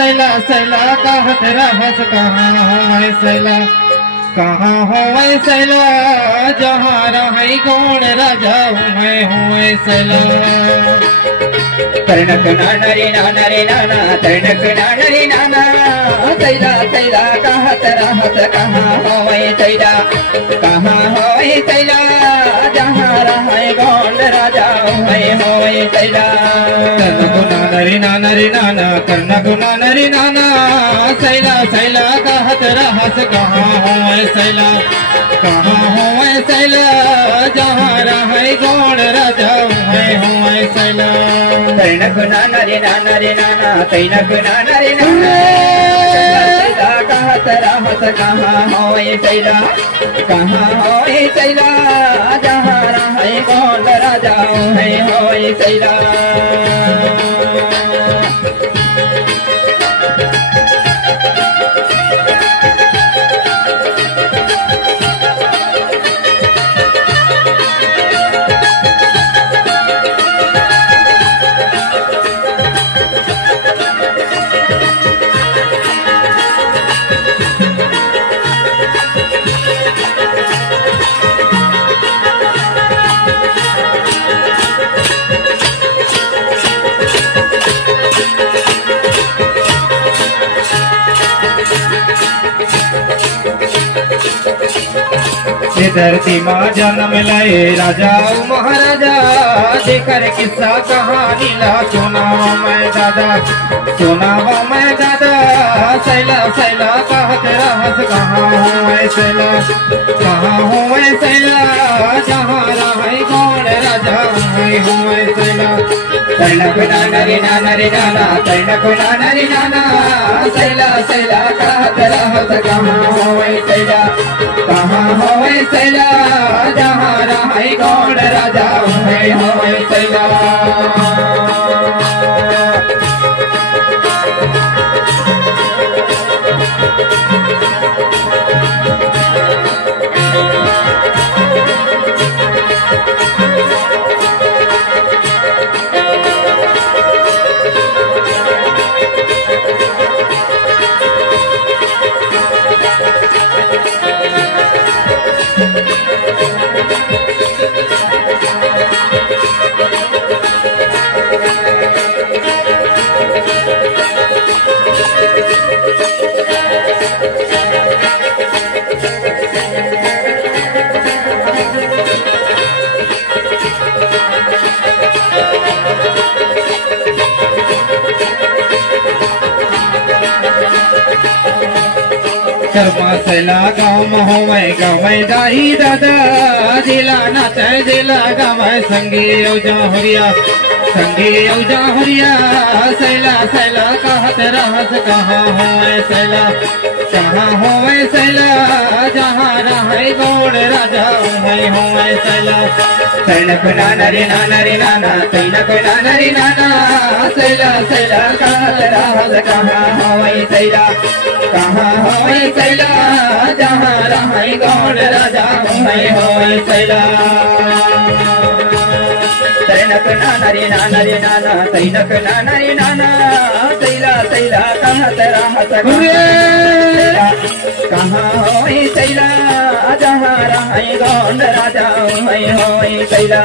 सैला सैला कहत रहस कहाँ होवे सैला कहाँ होवे सैला जहाँ रहे गौड़ राजा हुए सैला तरणक नानरी नानरी नाना तरणक नानरी नाना सैला सैला कहत रहस कहाँ होवे सैला कहाँ होवे सैला जहाँ रहे गौड़ राजा होवे सैला नानरी नानरी नाना कर्णक नानरी नाना सैला सैला कहत रहस कहाँ होवे सैला कहाँ होवे सैला जहाँ रहे गौड़ राजा हुए सैला तरणक नानरी नानरी नाना तरणक नानरी नाना सैला कहत रहस कहाँ होवे सैला कहाँ होवे सैला जहाँ रहे गौड़ राजा होवे सैला धरती माँ जन्म लय राजा महाराजा देकर किस्सा कहानी ला सुनावा मैं दादा सैला सैला कहत रहस कहाँ होवे सैला कहाँ होवे सैला जहाँ रहे गौड़ राजा हुए सैला तरणक नानरी नानरी नाना तरणक नानरी नाना सैला सैला कहत रहस कहाँ होवे सैला कहाँ होवे सैला जहाँ रहे गौड़ राजा होवे सैला कर्मा सैला गाँव होवे दाही दादा जिला नाच जिला गावे संगी औजा हुरिया सैला सैला कहत रहस कहाँ होवे सैला जहाँ रहे गौड़ राजा हुए सैला तरणक नानरी नानरी नाना तरणक नानरी नाना सैला सैला कहत रहस कहाँ होवे सैला कहाँ होवे सैला जहाँ रहे गौड़ राजा होवे सैला तरणक नानरी नानरी नाना तरणक नानरी नाना सैला सैला कहत रहस कहाँ होवे सैला जहाँ रहे गौड़ राजा होवे सैला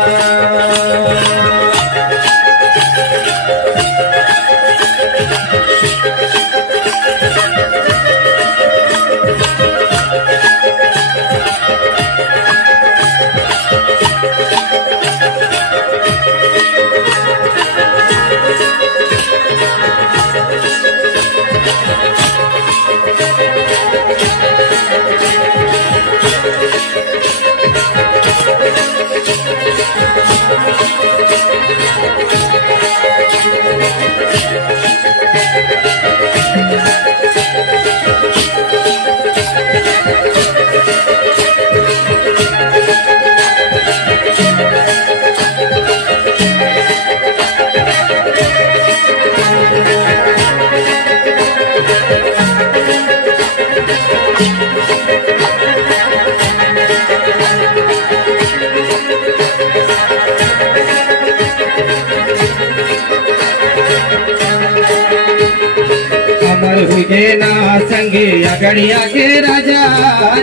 तुझे ना संगे अगड़िया के राजा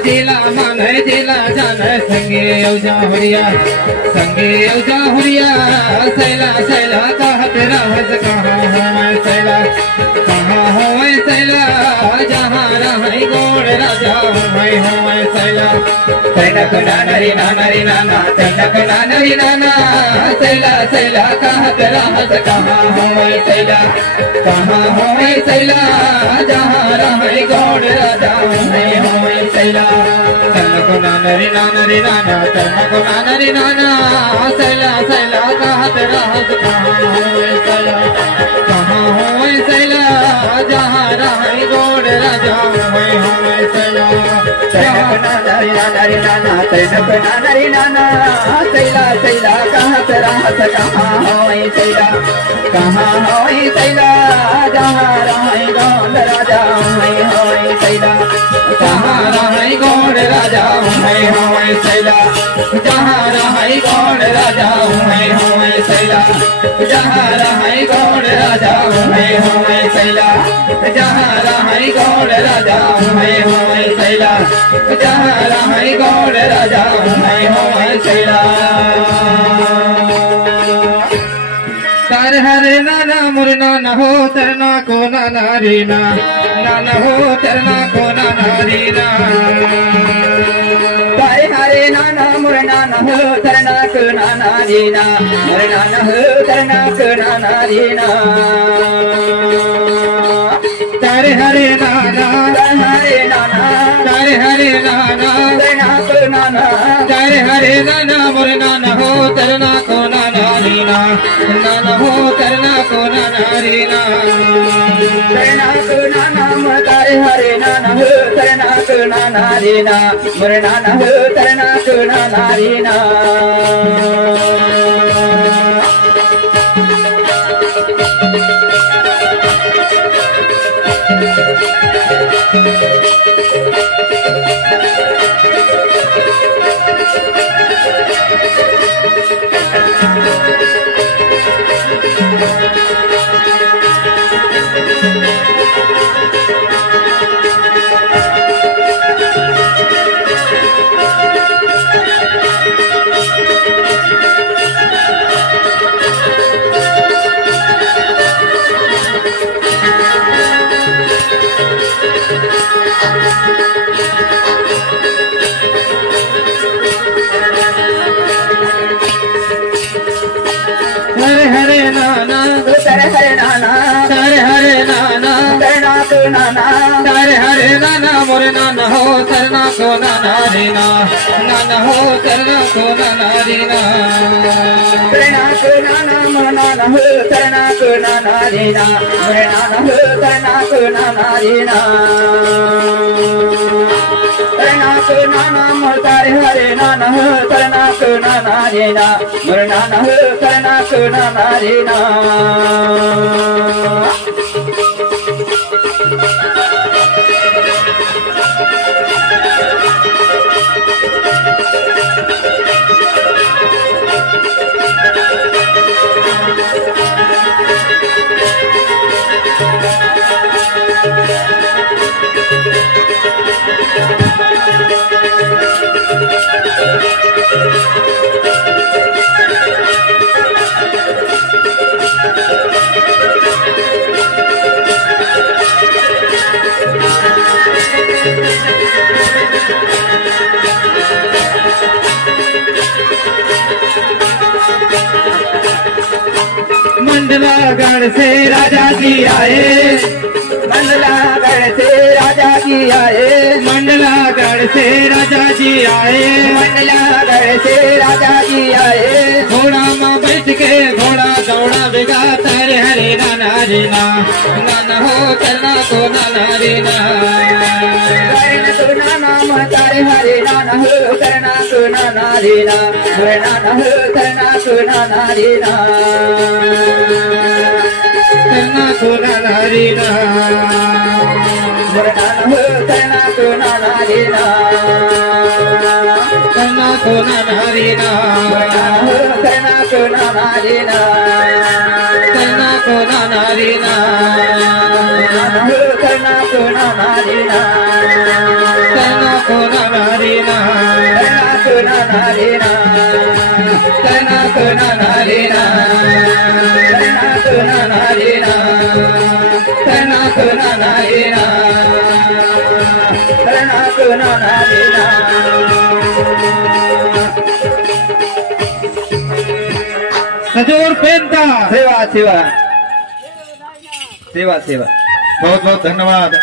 जिला मन जिला जान संगे औजा हुरिया सैला सैला कहत रहस कहाँ हो सैला जहाँ रहे गोड़ राजा हो सैला तैनक नानरी नानरी नाना तैनक नानरी नाना सैला सैला कहत रहस कहाँ हो सैला जहाँ रहे गोड़ राजा हो सैला तैनक नानरी नानरी नाना तैनक नानरी नाना सैला सैला कहत रहस कहाँ हो सैला जहाँ रहे गोड़ राजा हो सैला तैनक नानरी नानरी नाना तैनक नानरी नाना सैला सैला कहत रहस कहाँ हो सैला जहाँ रहे गोड़ राजा हो सैला जहाँ रहे गोड़ राजा हो सैला जहाँ रहे गोड़ राजा हो सैला जहाँ रहे गोड़ राजा हो सैला जहाँ रहे गोड़ राजा हो सैला जहाँ रहे गोड़ राजा हो सैला तार हरे नाना मुरना न हो तरना को नाना रीना नाना हो तरना को नाना रीना तारे हरे नाना मुरना न हो तरना को नाना रीना मुरना न हो तरना को नाना रीना तारे हरे नाना तारे हरे नाना तारे हरे नाना तरना को नाना तारे हरे नाना मुरना न हो तरना को नाना रीना नाना हो तरना को नाना रीना तरना को नाना तारे हरे नाना हो तरना को नाना रीना मुरना न हो तरना को नाना रीना हरे हरे नाना तारे हरे नाना तारे हरे नाना तरना को नाना तारे हरे नाना मोरे नाना हो तरना को नाना रीना नाना हो तरना को नाना रीना तरना को नाना मुरना न हो तरना को नाना रीना मुरना न हो तरना को नाना रीना तरना को नाना तारे हरे नाना हो तरना को नाना रीना मुरना न हो तरना को नाना रीना मंडलागढ़ से राजा जी आए मंडलागढ़ से राजा जी आए मंडलागढ़ से राजा जी आए मंडलागढ़ से राजा जी आए घोड़ा में बैठ के घोड़ा दौड़ा बेगा तारे हरे नाना रीना नाना हो चलना को नाना रीना तारे हरे नाना हो करना को नाना रीना नाना हो करना को नाना रीना करना को नाना रीना नाना हो करना को नाना रीना करना को नाना रीना करना को नाना रीना सैना कोना नारीना सैना कोना नारीना सैना कोना नारीना सैना कोना नारीना सैना कोना नारीना सैना कोना नारीना सैना कोना नारीना सैना कोना नारीना सजोर पेंता सेवा सेवा सेवा सेवा बहुत बहुत धन्यवाद।